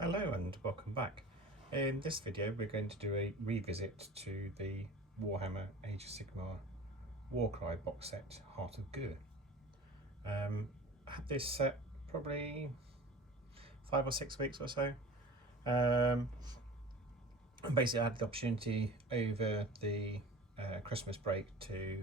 Hello and welcome back. In this video we're going to do a revisit to the Warhammer Age of Sigmar Warcry box set Heart of Ghur. I had this set probably 5 or 6 weeks or so. And basically I had the opportunity over the Christmas break to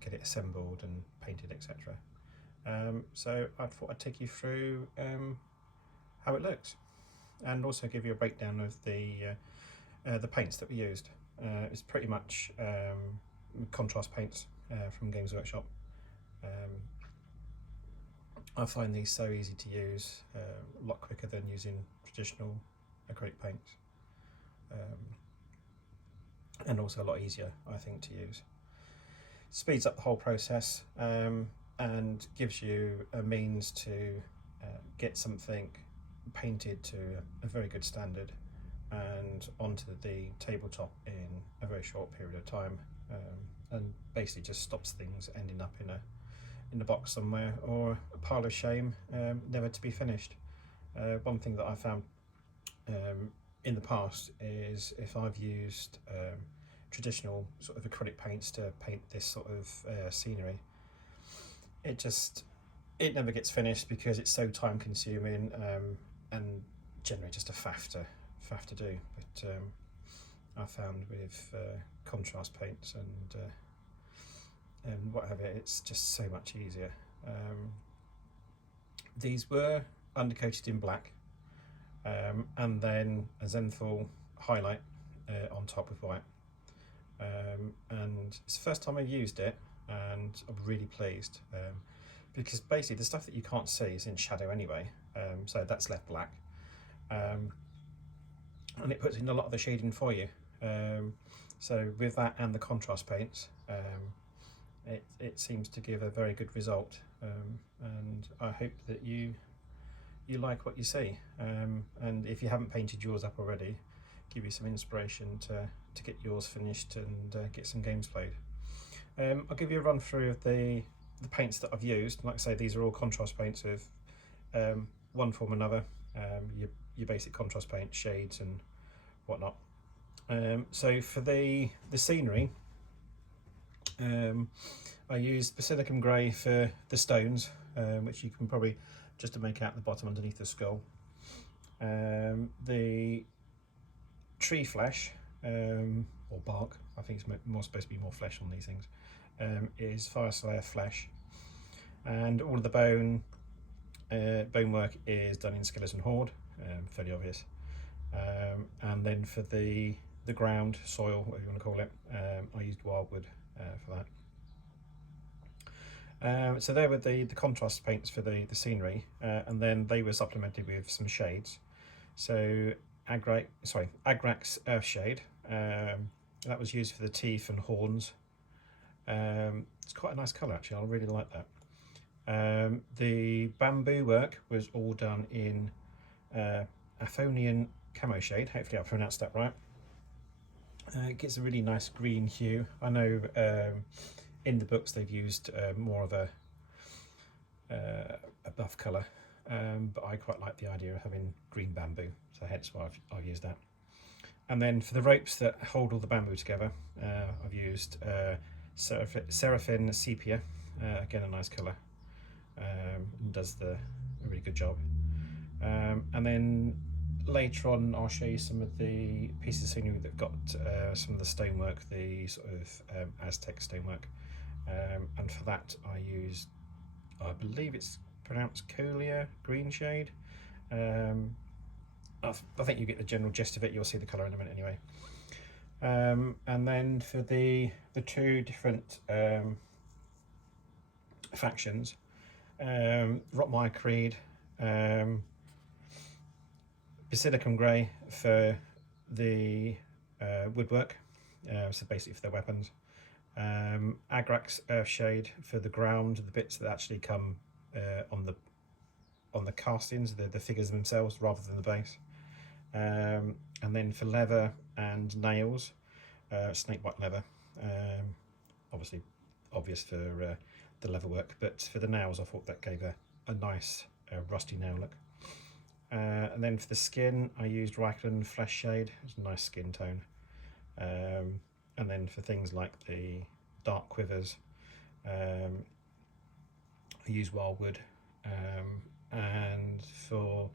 get it assembled and painted, etc. So I thought I'd take you through how it looks, and also give you a breakdown of the paints that we used. It's pretty much contrast paints from Games Workshop. I find these so easy to use, a lot quicker than using traditional acrylic paints, and also a lot easier, I think, to use. Speeds up the whole process and gives you a means to get something painted to a very good standard and onto the tabletop in a very short period of time, and basically just stops things ending up in a box somewhere or a pile of shame, never to be finished. One thing that I found in the past is if I've used traditional sort of acrylic paints to paint this sort of scenery, it never gets finished because it's so time consuming and generally just a faff to do. But I found with contrast paints and whatever, it's just so much easier. These were undercoated in black, and then a Zenithal highlight on top with white, and it's the first time I used it and I'm really pleased, because basically the stuff that you can't see is in shadow anyway, so that's left black, and it puts in a lot of the shading for you. So with that and the contrast paints, it seems to give a very good result, and I hope that you like what you see, and if you haven't painted yours up already, give you some inspiration to get yours finished and get some games played. I'll give you a run through of the paints that I've used. Like I say, these are all contrast paints of one form or another, your basic contrast paint, shades and whatnot. So for the scenery, I used Basilicas Grey for the stones, which you can probably just to make out the bottom underneath the skull. The tree flesh, or bark, I think it's more supposed to be more flesh on these things, is Fyreslayer Flesh, and all of the bone work is done in skeleton Hoard, fairly obvious. And then for the ground, soil, whatever you want to call it, I used Wyldwood for that. So there were the contrast paints for the scenery, and then they were supplemented with some shades. So Agra's Earthshade, that was used for the teeth and horns. It's quite a nice colour actually, I really like that. The bamboo work was all done in Athenian Camoshade, hopefully I pronounced that right. It gets a really nice green hue. I know in the books they've used more of a buff colour, but I quite like the idea of having green bamboo, so hence why I've used that. And then for the ropes that hold all the bamboo together, I've used Seraphim Sepia, again a nice colour, and does a really good job. And then later on I'll show you some of the pieces of scenery that got some of the stonework, the sort of Aztec stonework, and for that I used, I believe it's pronounced Coelia Greenshade. I think you get the general gist of it, you'll see the colour in a minute anyway. And then for the two different factions, Rotmire Creed, Basilicas Grey for the woodwork, so basically for their weapons, Agra's Earthshade for the ground, the bits that actually come on the castings, the figures themselves rather than the base, and then for leather and nails, Snakebite Leather, obviously obvious for the leather work, but for the nails I thought that gave a nice rusty nail look. And then for the skin, I used Ryland Flesh Shade. It's a nice skin tone. And then for things like the dark quivers, I use Wyldwood. And for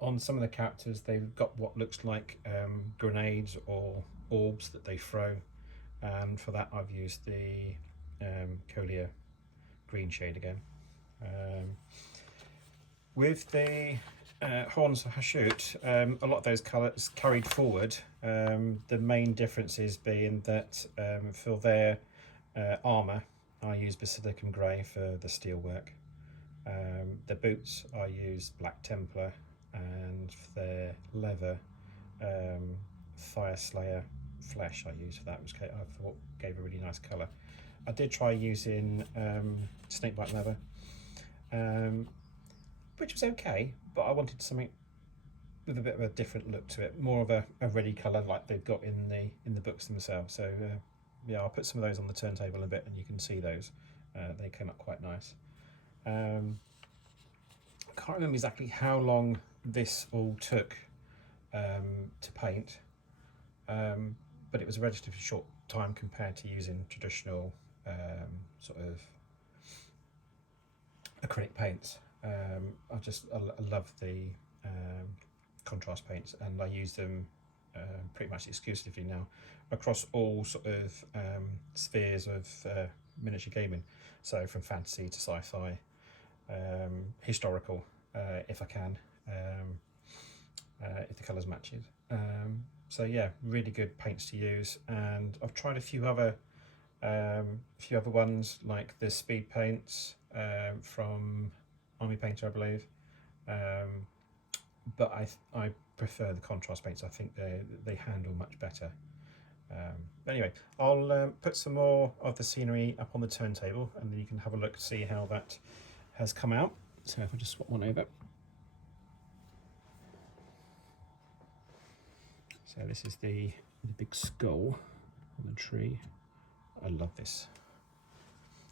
on some of the characters, they've got what looks like grenades or orbs that they throw. And for that, I've used the Coelia Greenshade again. With the horns of Hashut, a lot of those colours carried forward. The main differences being that for their armour, I use Basilicas Grey for the steel work. The boots, I use Black Templar, and for their leather, Fyreslayer Flesh I used for that, which I thought gave a really nice colour. I did try using Snakebite Leather, which was okay, but I wanted something with a bit of a different look to it, more of a ready colour like they've got in the books themselves. So yeah, I'll put some of those on the turntable in a bit and you can see those. They came up quite nice. I can't remember exactly how long this all took to paint, but it was a relatively short time compared to using traditional sort of acrylic paints. I love the contrast paints, and I use them pretty much exclusively now across all sort of spheres of miniature gaming. So from fantasy to sci-fi, historical, if I can, if the colours matches. So yeah, really good paints to use, and I've tried a few other ones like the speed paints from Army Painter, I believe, but I prefer the contrast paints. I think they handle much better. Anyway, I'll put some more of the scenery up on the turntable, and then you can have a look to see how that has come out. So if I just swap one over. So this is the big skull on the tree. I love this.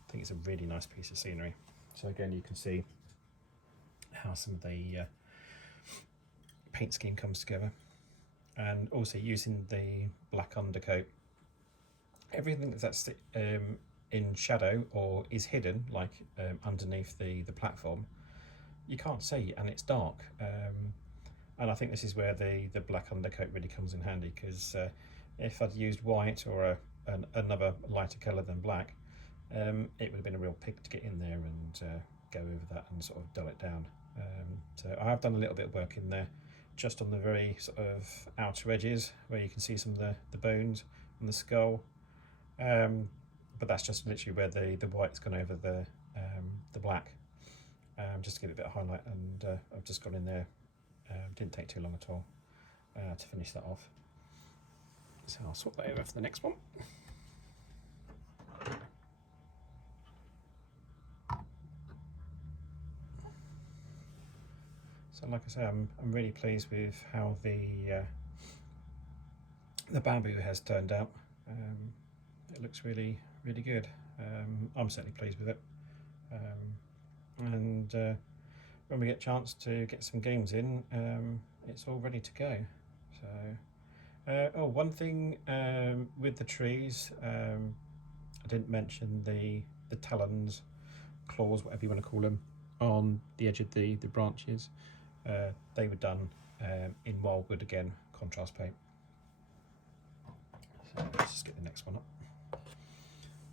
I think it's a really nice piece of scenery. So again, you can see how some of the paint scheme comes together, and also using the black undercoat. Everything that's in shadow or is hidden, like underneath the platform, you can't see, and it's dark. And I think this is where the black undercoat really comes in handy, because if I'd used white or another lighter colour than black, it would have been a real pig to get in there and go over that and sort of dull it down. So I have done a little bit of work in there, just on the very sort of outer edges where you can see some of the bones and the skull. But that's just literally where the white's gone over the black, just to give it a bit of highlight, and I've just gone in there. Didn't take too long at all to finish that off. So I'll swap that over for the next one. So like I say, I'm really pleased with how the bamboo has turned out. It looks really good. I'm certainly pleased with it. And when we get a chance to get some games in, it's all ready to go. So, one thing with the trees, I didn't mention the talons, claws, whatever you want to call them, on the edge of the branches. They were done in Wyldwood again, contrast paint. So let's just get the next one up.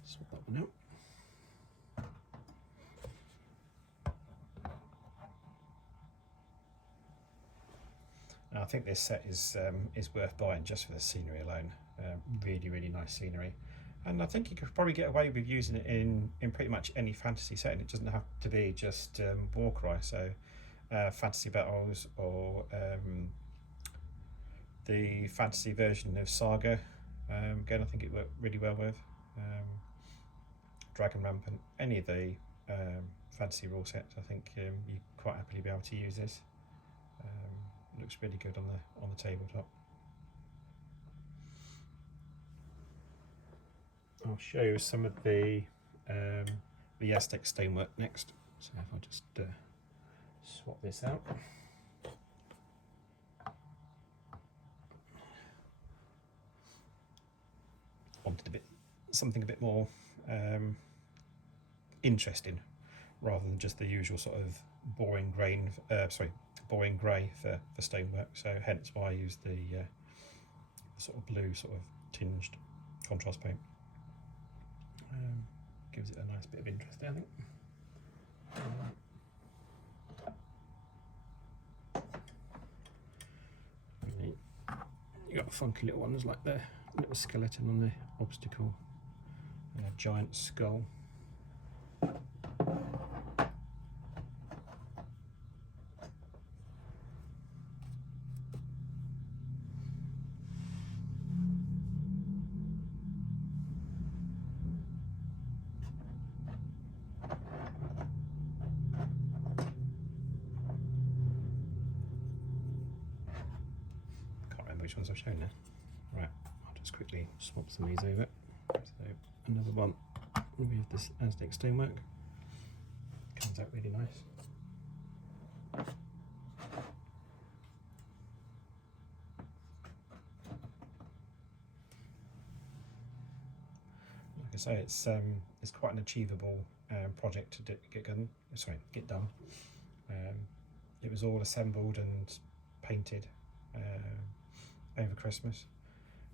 Swap that one out. I think this set is worth buying just for the scenery alone. Really nice scenery, and I think you could probably get away with using it in pretty much any fantasy setting. It doesn't have to be just Warcry. So fantasy battles, or the fantasy version of Saga. Again, I think it worked really well with Dragon Rampant. Any of the fantasy rule sets, I think you quite happily be able to use this. Looks really good on the tabletop. I'll show you some of the Aztec stonework next. So if I just swap this out. wanted something a bit more interesting, rather than just the usual sort of boring grey for stonework. So hence why I used the sort of blue sort of tinged contrast paint. Gives it a nice bit of interest there, I think. You got funky little ones like the little skeleton on the obstacle, and a giant skull. Which ones I've shown now. Right, I'll just quickly swap some of these over. So another one with this Aztec stonework. Comes out really nice. Like I say, it's quite an achievable project to get done. It was all assembled and painted over Christmas.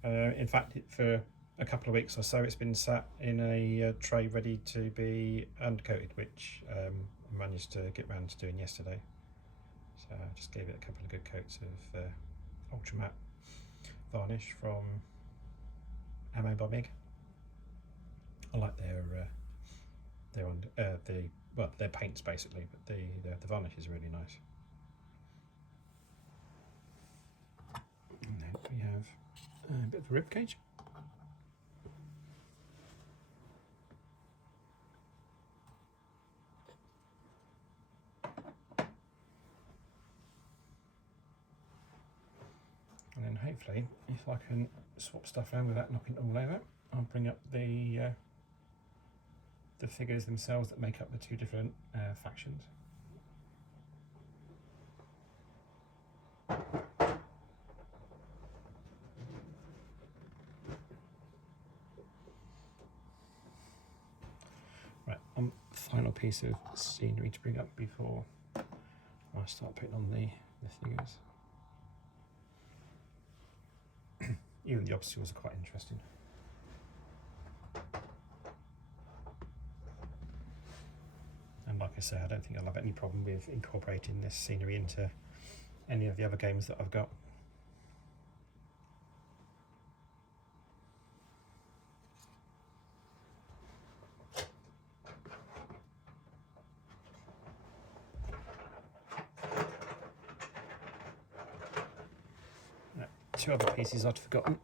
In fact, for a couple of weeks or so, it's been sat in a tray ready to be undercoated, which I managed to get round to doing yesterday. So I just gave it a couple of good coats of ultra matte varnish from Ammo by Mig. I like their paints basically, but the varnish is really nice. And then we have a bit of a rib cage. And then hopefully, if I can swap stuff around without knocking it all over, I'll bring up the figures themselves that make up the two different factions. Final piece of scenery to bring up before I start putting on the figures. Even the obstacles are quite interesting. And like I say, I don't think I'll have any problem with incorporating this scenery into any of the other games that I've got. Two other pieces I'd forgotten.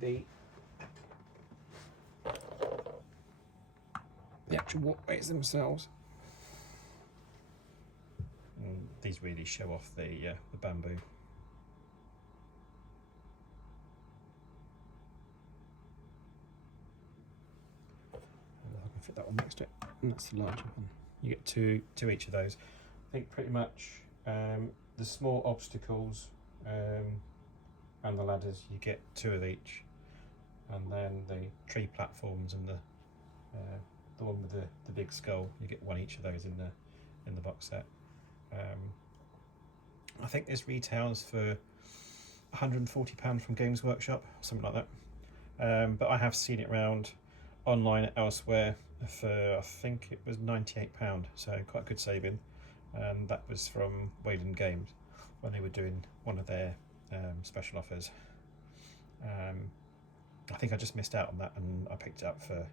The actual walkways themselves. And these really show off the bamboo. I can fit that one next to it, and that's the larger one. You get two each of those. I think pretty much the small obstacles and the ladders, you get two of each, and then the tree platforms and the one with the big skull, you get one each of those in the box set. I think this retails for £140 from Games Workshop, something like that. But I have seen it around online elsewhere for, I think it was £98, so quite a good saving. And that was from Wyldwood Games when they were doing one of their special offers. I think I just missed out on that, and I picked it up for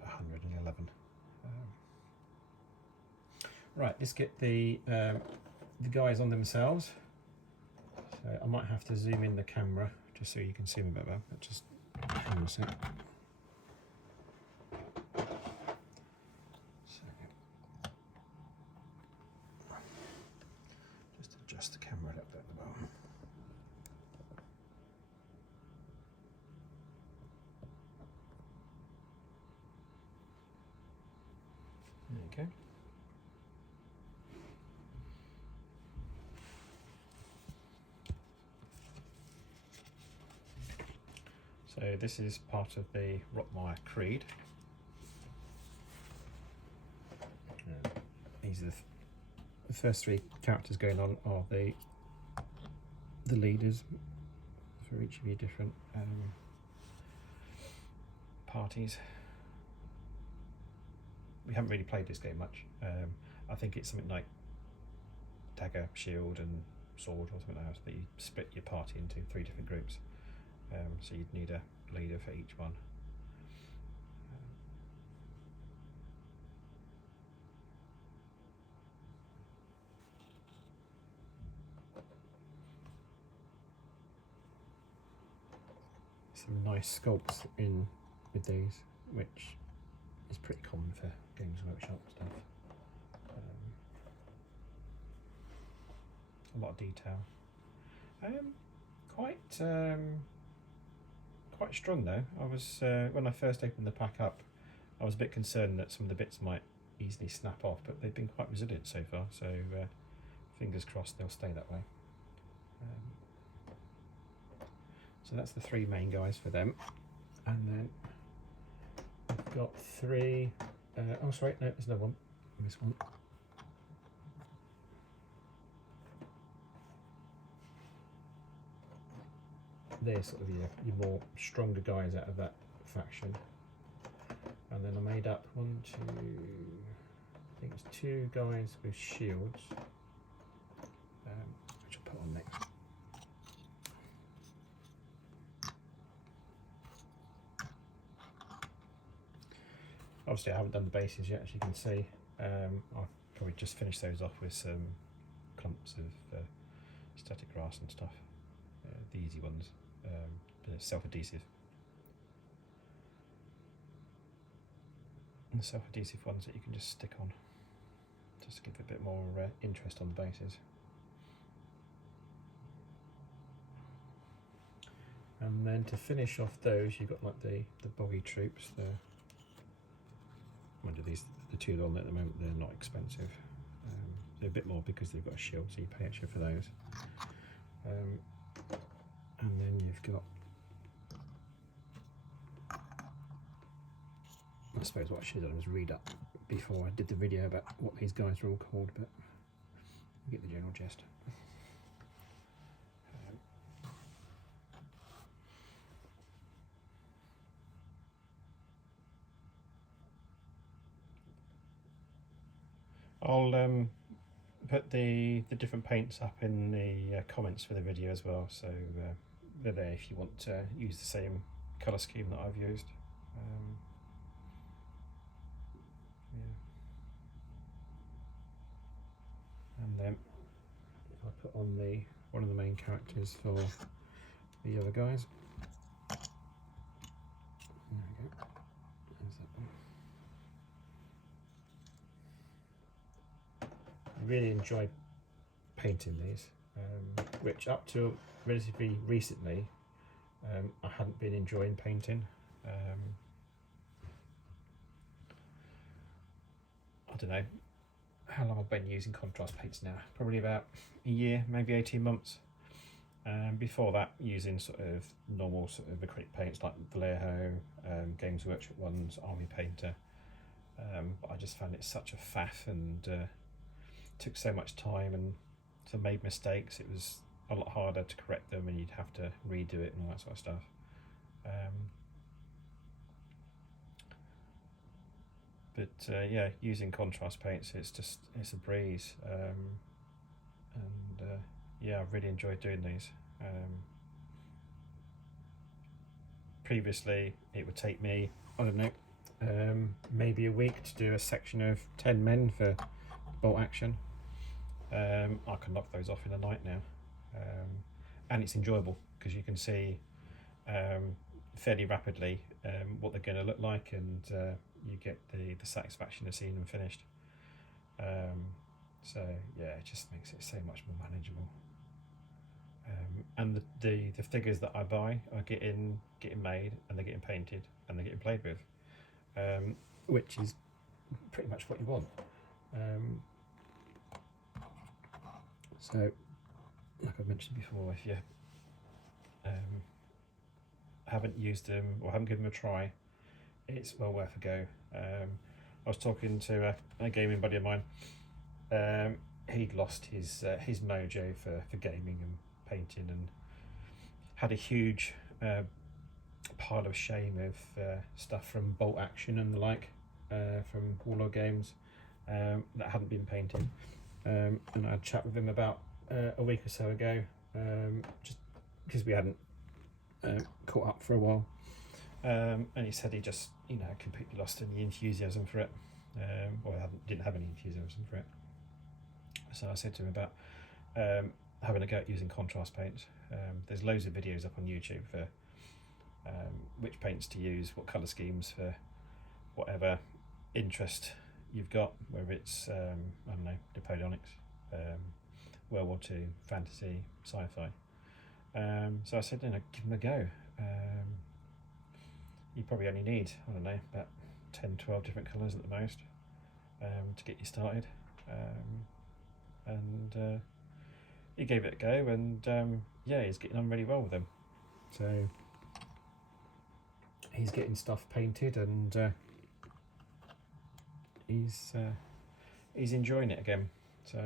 111. Right, let's get the guys on themselves. So I might have to zoom in the camera just so you can see them better. But just hang on a sec. Just adjust the camera a little bit at the bottom. There you go. So this is part of the Rotmire Creed. These are the first three characters going on are the leaders for each of your different parties. We haven't really played this game much. I think it's something like dagger, shield and sword or something like that, but you split your party into 3 different groups. So you'd need a leader for each one. Some nice sculpts in with these, which is pretty common for Games Workshop stuff. A lot of detail. Quite strong though. I was when I first opened the pack up, I was a bit concerned that some of the bits might easily snap off, but they've been quite resilient so far. So fingers crossed they'll stay that way. So that's the 3 main guys for them, and then I've got 3. Oh, sorry, no, there's another one. This one. They're sort of your more stronger guys out of that faction, and then I made up 1, 2, I think it's 2 guys with shields, which I'll put on next. Obviously I haven't done the bases yet, as you can see. I'll probably just finish those off with some clumps of static grass and stuff, the easy ones, the self-adhesive. And the self-adhesive ones that you can just stick on, just to give it a bit more interest on the bases. And then to finish off those, you've got like the boggy troops, the 2 on at the moment, they're not expensive. They're a bit more because they've got a shield, so you pay extra for those. And then you've got, I suppose what I should have done was read up before I did the video about what these guys are all called, but you get the general gist. I'll put the different paints up in the comments for the video as well, so they're there if you want to use the same colour scheme that I've used. Yeah. And then if I put on one of the main characters for the other guys. There we go. There's that one. I really enjoy painting these, which up to relatively recently I hadn't been enjoying painting. I don't know how long I've been using contrast paints now, probably about a year, maybe 18 months. Before that, using sort of normal sort of acrylic paints like Vallejo, Games Workshop ones, Army Painter, but I just found it such a faff, and took so much time, and if I made mistakes it was a lot harder to correct them, and you'd have to redo it and all that sort of stuff. Yeah, using contrast paints, it's a breeze, and yeah, I've really enjoyed doing these. Previously it would take me, I don't know, maybe a week to do a section of 10 men for bolt action. I can knock those off in a night now, and it's enjoyable because you can see fairly rapidly what they're going to look like, and you get the satisfaction of seeing them finished. So yeah, it just makes it so much more manageable. And the figures that I buy are getting made, and they're getting painted, and they're getting played with, which is pretty much what you want. So, like I mentioned before, if you're haven't used them or haven't given them a try, it's well worth a go. I was talking to a gaming buddy of mine. He'd lost his mojo for gaming and painting, and had a huge pile of shame of stuff from Bolt Action and the like, from Warlord games, that hadn't been painted. And I had a chat with him about a week or so ago, just because we hadn't caught up for a while, and he said he just, you know, completely lost any enthusiasm for it, or didn't have any enthusiasm for it. So I said to him about having a go at using contrast paints. There's loads of videos up on YouTube for which paints to use, what colour schemes for whatever interest you've got, whether it's I don't know, Napoleonics, World War II, fantasy, sci-fi. So I said, you know, give them a go. You probably only need, I don't know, about 10-12 different colours at the most, to get you started. And he gave it a go, and yeah, he's getting on really well with them. So he's getting stuff painted, and he's enjoying it again. So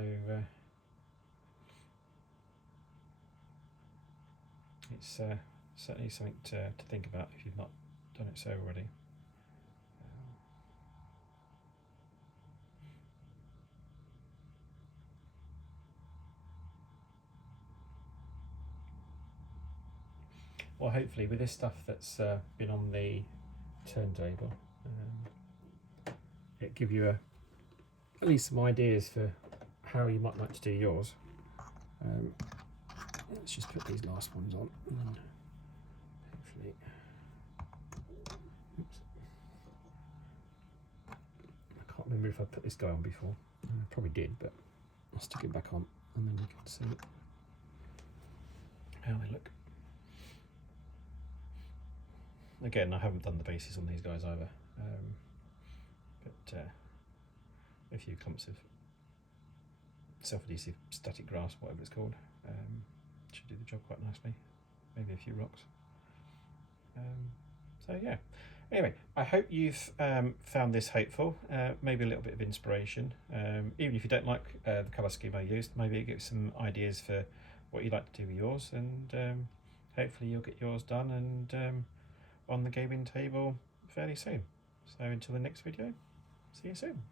it's certainly something to think about if you've not done it so already. Well, hopefully with this stuff that's been on the turntable, it give you at least some ideas for how you might like to do yours. Let's just put these last ones on, and then hopefully, oops, I can't remember if I put this guy on before. I probably did, but I'll stick it back on, and then you can see how they look. Again, I haven't done the bases on these guys either, but a few clumps of self-adhesive static grass, whatever it's called, should do the job quite nicely. Maybe a few rocks. So yeah, anyway, I hope you've found this helpful, maybe a little bit of inspiration. Even if you don't like the colour scheme I used, maybe it gives some ideas for what you'd like to do with yours, and hopefully you'll get yours done and on the gaming table fairly soon. So until the next video, see you soon.